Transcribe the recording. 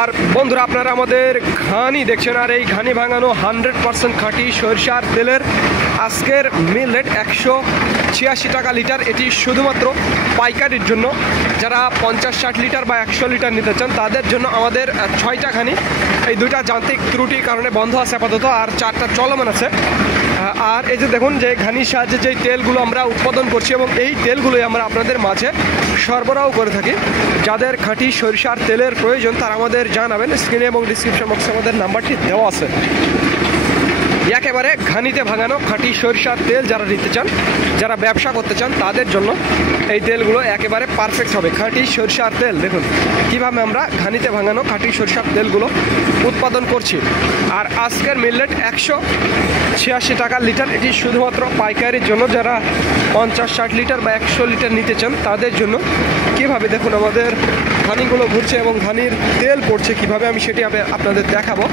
আর বন্ধুরা আপনারা আমাদের ঘানি দেখছেন, আর এই ঘানি ভাঙানো 100% খাঁটি সরিষার তেলের আজকের মিল রেট 186 টাকা লিটার। এটি শুধুমাত্র পাইকারির জন্য। যারা 50-60 লিটার বা 100 লিটার নিতে চান তাদের জন্য আমাদের 6টা ঘানি, এই 2টা যান্ত্রিক ত্রুটির কারণে বন্ধ আছে আপাতত, আর 4টা চলমান আছে। আর এই যে দেখুন যে ঘানির সাহায্যে যেই তেলগুলো আমরা উৎপাদন করছি এবং এই তেলগুলোই আমরা আপনাদের মাঝে সরবরাহ করে থাকি। যাদের খাঁটি সরিষার তেলের প্রয়োজন তারা আমাদের জানাবেন, স্ক্রিনে এবং ডিসক্রিপশন বক্সে আমাদের নাম্বারটি দেওয়া আছে। একেবারে ঘানিতে ভাঙানো খাঁটি সরিষার তেল যারা নিতে চান, যারা ব্যবসা করতে চান তাদের জন্য এই তেলগুলো একেবারে পারফেক্ট হবে। খাঁটি সরিষার তেল দেখুন কীভাবে আমরা ঘানিতে ভাঙানো খাঁটি সরিষার তেলগুলো উৎপাদন করছি। আর আজকের মিল রেট 186 টাকা লিটার। এটি শুধুমাত্র পাইকারির জন্য। যারা 50-60 লিটার বা 100 লিটার নিতে চান তাদের জন্য কীভাবে দেখুন আমাদের ঘানিগুলো ঘুরছে এবং ঘানির তেল পড়ছে কীভাবে, আমি সেটি আপনাদের দেখাবো।